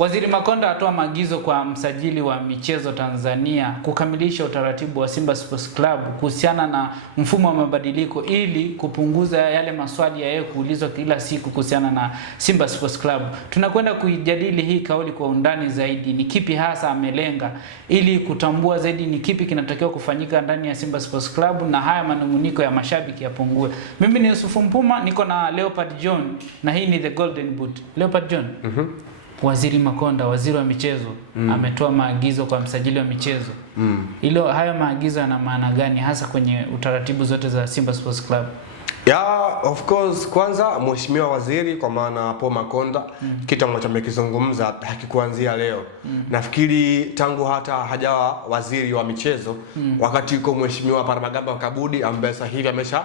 Waziri Makonda atoa maagizo kwa msajili wa michezo Tanzania kukamilisha utaratibu wa Simba Sports Club kuhusiana na mfumo wa mabadiliko ili kupunguza yale maswali ya yeye kuulizwa kila siku kuhusiana na Simba Sports Club. Tunakwenda kuijadili hii kauli kwa undani zaidi. Ni kipi hasa amelenga ili kutambua zaidi ni kipi kinatakiwa kufanyika ndani ya Simba Sports Club na haya manunguniko ya mashabiki yapungue. Mimi ni Yusufu Mpuma, niko na Leopard John na hii ni The Golden Boot. Leopard John. Waziri Makonda, waziri wa michezo, ametoa maagizo kwa msajili wa michezo. Hayo maagizo yana maana gani hasa kwenye utaratibu zote za Simba Sports Club? Of course, kwanza mheshimiwa waziri kwa maana Paul Makonda, kitu ambacho amekizungumza hakikuanzia leo. Nafikiri tangu hata hajawa waziri wa michezo, wakati yuko mheshimiwa Paramagamba Kabudi ambaye sasa hivi amesha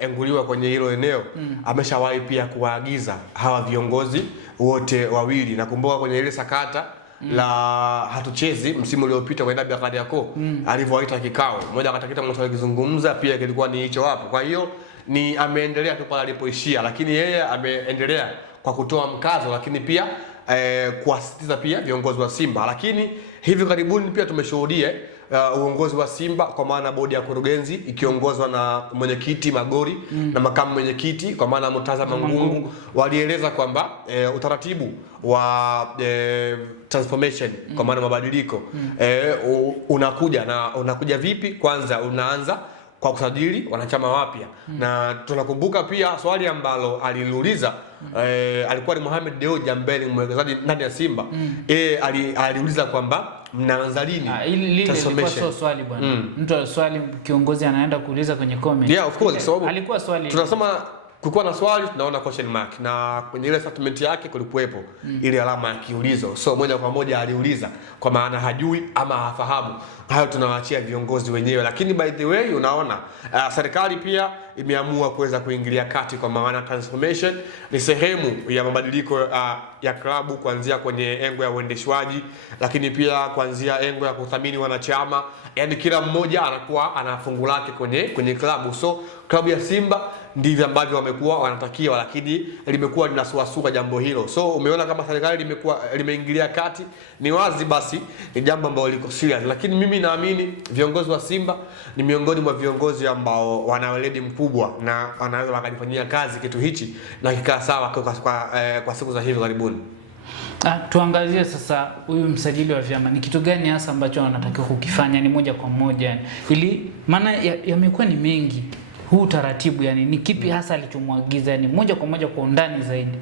enguliwa kwenye hilo eneo, ameshawahi pia kuwaagiza hawa viongozi wote wawili. Nakumbuka kwenye ile sakata la hatuchezi msimu uliopita kwa dabi ya Kariakoo, alivyoita kikao moja katika kitu ambacho alikizungumza pia kilikuwa ni hicho hapo. Kwa hiyo ni ameendelea tu pale alipoishia, lakini yeye ameendelea kwa kutoa mkazo, lakini pia kuasisitiza pia viongozi wa Simba. Lakini hivi karibuni pia tumeshuhudia uongozi wa Simba kwa maana bodi ya kurugenzi ikiongozwa na mwenyekiti Magori na makamu mwenyekiti kwa maana Murtaza Mangungu walieleza kwamba utaratibu wa transformation kwa maana mabadiliko unakuja vipi. Kwanza unaanza kwa kusajili wanachama wapya, na tunakumbuka pia swali ambalo aliuliza alikuwa ni Mohamed Dewji ambaye ni mwekezaji ndani ya Simba. Aliuliza kwamba mnaanza lini transformation? Ilikuwa swali bwana. Mtu swali kiongozi anaenda kuuliza kwenye comment. Of course, so alikuwa swali. Tunasema kulikuwa na swali, tunaona question mark, na kwenye ile statement yake kulikuwepo ile alama ya kiulizo. So moja kwa moja aliuliza kwa maana hajui ama hafahamu. Hayo tunawaachia viongozi wenyewe, lakini by the way unaona serikali pia imeamua kuweza kuingilia kati kwa maana transformation ni sehemu ya mabadiliko ya klabu, kuanzia kwenye engo ya uendeshwaji, lakini pia kuanzia engo ya kuthamini wanachama. Yaani kila mmoja anakuwa ana fungu lake kwenye klabu. So klabu ya Simba ndivyo ambavyo wamekuwa wanatakiwa, lakini limekuwa linasuasua jambo hilo. So umeona kama serikali limeingilia kati, ni wazi basi ni jambo ambalo liko serious. Lakini mimi naamini viongozi wa Simba ni miongoni mwa viongozi ambao wana weledi mkubwa na wanaweza wakajifanyia kazi kitu hichi na kikaa sawa kwa siku za hivi karibuni. Tuangazie sasa huyu msajili wa vyama ni kitu gani hasa ambacho anatakiwa kukifanya, ni moja kwa moja ili maana yamekuwa ni mengi. Huu taratibu yani ni kipi hasa alichomwagiza, yani moja kwa moja kwa undani zaidi?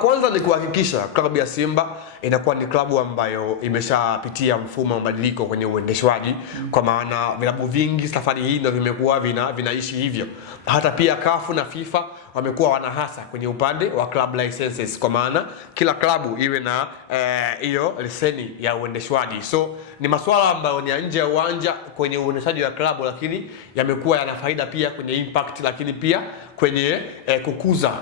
Kwanza ni kuhakikisha klabu ya Simba inakuwa ni klabu ambayo imeshapitia mfumo wa mabadiliko kwenye uendeshwaji, kwa maana vilabu vingi safari hii ndio vimekuwa vinaishi hivyo. Hata pia CAF na FIFA wamekuwa wanahasa kwenye upande wa club licenses, kwa maana kila klabu iwe na hiyo leseni ya uendeshwaji. So ni masuala ambayo ni nje ya uwanja kwenye uendeshaji wa klabu, lakini yamekuwa yana faida pia kwenye impact, lakini pia kwenye kukuza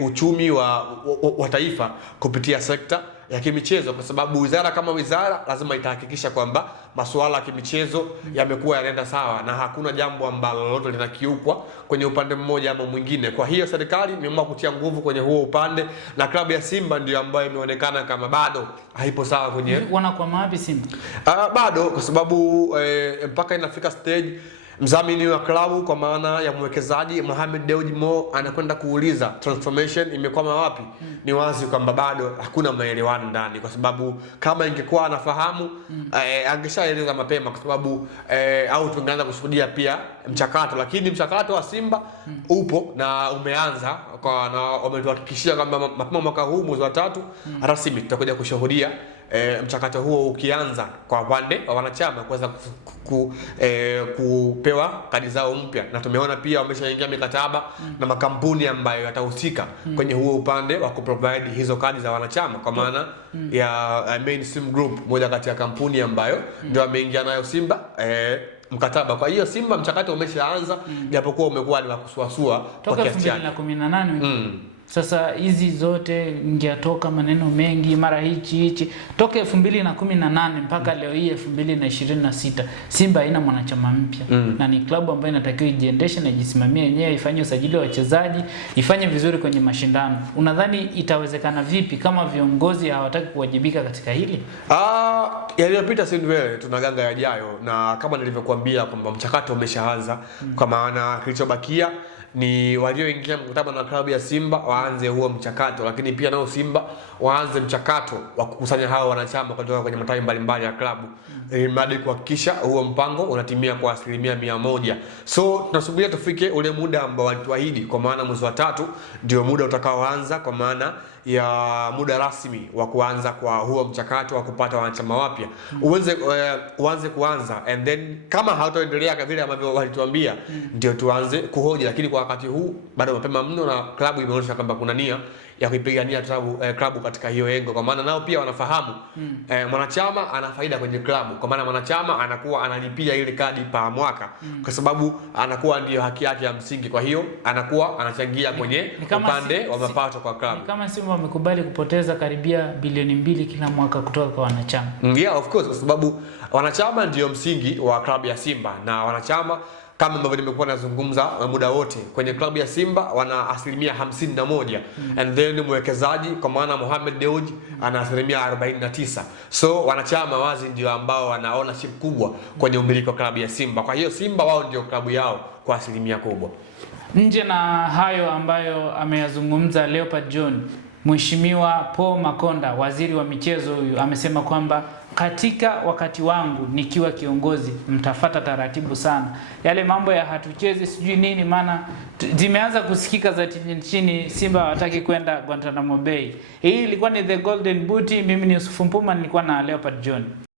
uchumi wa taifa kupitia sekta ya kimichezo, kwa sababu wizara kama wizara lazima itahakikisha kwamba masuala ya kimichezo yamekuwa yanaenda sawa na hakuna jambo ambalo lolote linakiukwa kwenye upande mmoja ama mwingine. Kwa hiyo serikali imeamua kutia nguvu kwenye huo upande, na klabu ya Simba ndio ambayo imeonekana kama bado haipo sawa kwenye wanakwama wapi Simba? Bado kwa sababu mpaka inafika stage mdhamini wa klabu kwa maana ya mwekezaji Mohamed Dewji anakwenda kuuliza transformation imekwama wapi. Ni wazi kwamba bado hakuna maelewano ndani, kwa sababu kama ingekuwa anafahamu angeshaeleza mapema, kwa sababu au tungeanza kushuhudia pia mchakato. Lakini mchakato wa Simba upo na umeanza, na wametuhakikishia kwamba mapema mwaka huu mwezi wa 3 rasmi tutakuja kushuhudia mchakato huo ukianza kwa upande wa wanachama kuweza kupewa kadi zao mpya, na tumeona pia wameshaingia mikataba na makampuni ambayo yatahusika kwenye huo upande wa kuprovide hizo kadi za wanachama, kwa maana ya Mainstream Group, moja kati ya kampuni ambayo ndio ameingia nayo Simba mkataba. Kwa hiyo Simba mchakato umeshaanza, japokuwa umekuwa ni wa kusuasua toka 2018. Sasa hizi zote ingetoka maneno mengi mara hichi toka 2018 mpaka leo hii 2026 Simba haina mwanachama mpya. Na ni klabu ambayo inatakiwa ijiendeshe na ijisimamie yenyewe, ifanye usajili wa wachezaji, ifanye vizuri kwenye mashindano. Unadhani itawezekana vipi kama viongozi hawataki kuwajibika katika hili? Yaliyopita si ndwele, tunaganga yajayo, na kama nilivyokuambia kwamba mchakato umeshaanza. Kwa maana kilichobakia ni walioingia mkataba na klabu ya Simba waanze huo mchakato, lakini pia nao Simba waanze mchakato wa kukusanya hao wanachama kutoka kwenye matawi mbalimbali ya klabu, ili kuhakikisha huo mpango unatimia kwa 100%. So tunasubiria tufike ule muda ambao walituahidi, kwa maana mwezi wa 3 ndio muda utakaoanza, kwa maana ya muda rasmi wa kuanza kwa huo mchakato wa kupata wanachama wapya uanze kuanza, and then kama hawataendelea kama vile ambavyo walituambia ndio tuanze kuhoji. Lakini kwa wakati huu bado mapema mno, na klabu imeonyesha kwamba kuna nia ya kuipigania klabu katika hiyo engo, kwa maana nao pia wanafahamu mwanachama ana faida kwenye klabu, kwa maana mwanachama anakuwa analipia ile kadi pa mwaka, kwa sababu anakuwa ndio haki yake ya msingi. Kwa hiyo anakuwa anachangia kwenye upande wa mapato kwa klabu. Kama Simba wamekubali kupoteza karibia bilioni 2 kila mwaka kutoka kwa wanachama. Yeah, of course, kwa sababu wanachama ndio msingi wa klabu ya Simba, na wanachama kama ambavyo nimekuwa nazungumza muda wote, kwenye klabu ya Simba wana 51%, and then mwekezaji kwa maana Mohamed Dewji ana 49%. So wanachama wazi ndio ambao wana ownership kubwa kwenye umiliki wa klabu ya Simba. Kwa hiyo Simba wao ndio klabu yao kwa 100% kubwa. Nje na hayo ambayo ameyazungumza Leopard John, Mheshimiwa Paul Makonda, waziri wa michezo huyu, amesema kwamba katika wakati wangu nikiwa kiongozi mtafata taratibu sana. Yale mambo ya hatuchezi sijui nini, maana zimeanza kusikika za chini Simba hawataki kwenda Guantanamo Bay. Hii ilikuwa ni The Golden Boot. Mimi ni Yusuf Mpuma, nilikuwa na Leopard John.